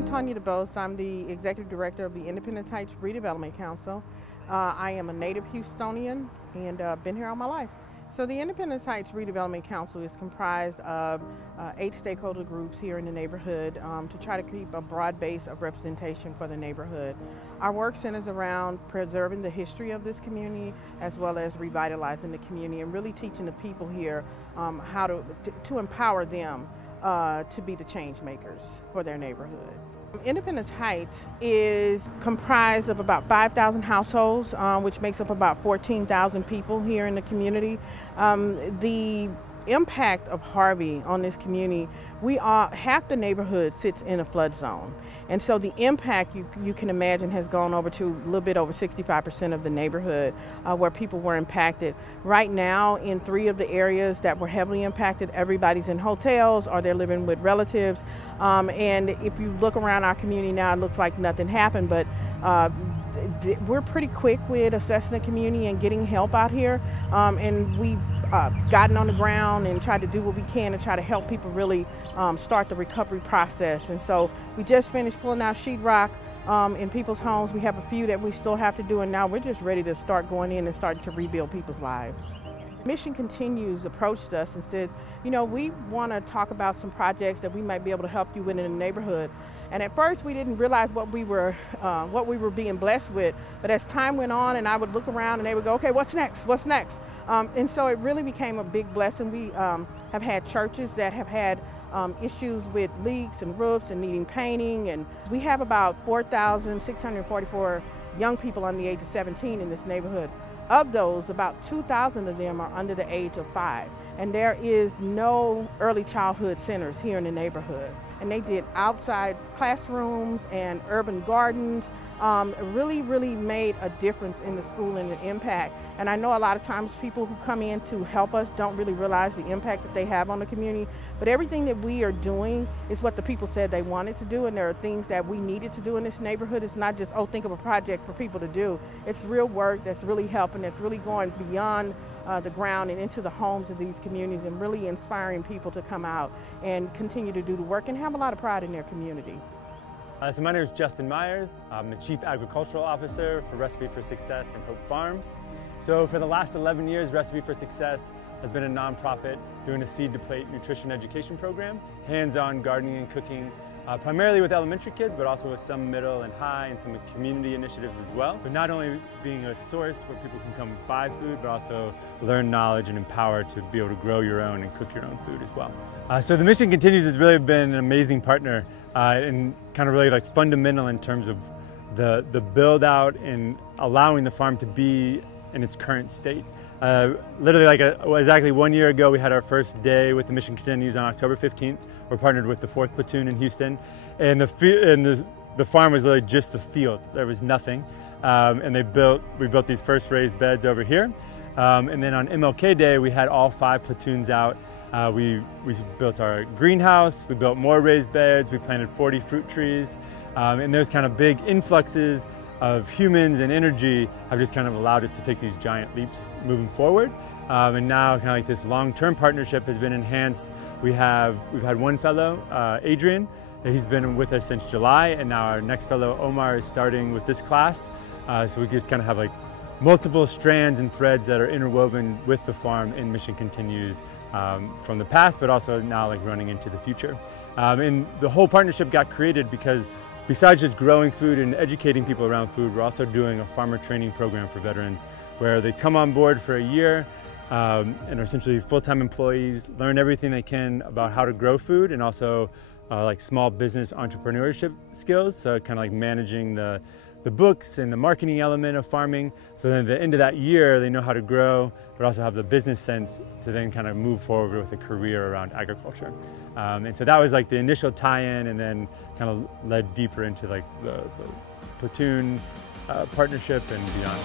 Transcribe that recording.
I'm Tanya DeBose. I'm the Executive Director of the Independence Heights Redevelopment Council. I am a native Houstonian and been here all my life. So the Independence Heights Redevelopment Council is comprised of 8 stakeholder groups here in the neighborhood to try to keep a broad base of representation for the neighborhood. Our work centers around preserving the history of this community as well as revitalizing the community and really teaching the people here how to empower them to be the change makers for their neighborhood. Independence Heights is comprised of about 5,000 households, which makes up about 14,000 people here in the community. The impact of Harvey on this community, half the neighborhood sits in a flood zone. And so the impact, you can imagine, has gone over to a little bit over 65% of the neighborhood where people were impacted. Right now, in 3 of the areas that were heavily impacted, everybody's in hotels or they're living with relatives. And if you look around our community now, it looks like nothing happened, but we're pretty quick with assessing the community and getting help out here. And we've gotten on the ground and tried to do what we can to try to help people really start the recovery process. And so we just finished pulling out sheetrock in people's homes. We have a few that we still have to do, and now we're just ready to start going in and starting to rebuild people's lives. Mission Continues approached us and said, you know, we want to talk about some projects that we might be able to help you with in the neighborhood. And at first we didn't realize what we were being blessed with. But as time went on and I would look around and they would go, okay, what's next? What's next? And so it really became a big blessing. We have had churches that have had issues with leaks and roofs and needing painting. And we have about 4,644 young people under the age of 17 in this neighborhood. Of those, about 2,000 of them are under the age of 5. And there is no early childhood centers here in the neighborhood. And they did outside classrooms and urban gardens. Really made a difference in the school and the impact. And I know a lot of times people who come in to help us don't really realize the impact that they have on the community. But everything that we are doing is what the people said they wanted to do, and there are things that we needed to do in this neighborhood. It's not just, oh, think of a project for people to do. It's real work that's really helping, that's really going beyond the ground and into the homes of these communities and really inspiring people to come out and continue to do the work and have a lot of pride in their community. So my name is Justin Myers. I'm the Chief Agricultural Officer for Recipe for Success and Hope Farms. So for the last 11 years, Recipe for Success has been a nonprofit doing a seed-to-plate nutrition education program, hands-on gardening and cooking, primarily with elementary kids, but also with some middle and high and some community initiatives as well. So not only being a source where people can come buy food, but also learn knowledge and empower to be able to grow your own and cook your own food as well. So the Mission Continues has really been an amazing partner and kind of really like fundamental in terms of the build out and allowing the farm to be in its current state. Literally like exactly 1 year ago, we had our first day with the Mission Continues on October 15th. We're partnered with the 4th Platoon in Houston, and the farm was literally just a field. There was nothing, and we built these first raised beds over here, and then on MLK Day we had all 5 platoons out. We built our greenhouse, we built more raised beds, we planted 40 fruit trees, and those kind of big influxes of humans and energy have just kind of allowed us to take these giant leaps moving forward. And now kind of like this long-term partnership has been enhanced. We've had one fellow, Adrian, he's been with us since July, and now our next fellow, Omar, is starting with this class. So we just kind of have like multiple strands and threads that are interwoven with the farm in Mission Continues from the past, but also now like running into the future. And the whole partnership got created because besides just growing food and educating people around food, we're also doing a farmer training program for veterans where they come on board for a year and are essentially full-time employees, learn everything they can about how to grow food and also like small business entrepreneurship skills, so kind of like managing the books and the marketing element of farming. So then at the end of that year, they know how to grow, but also have the business sense to then kind of move forward with a career around agriculture. And so that was like the initial tie-in, and then kind of led deeper into like the platoon partnership and beyond.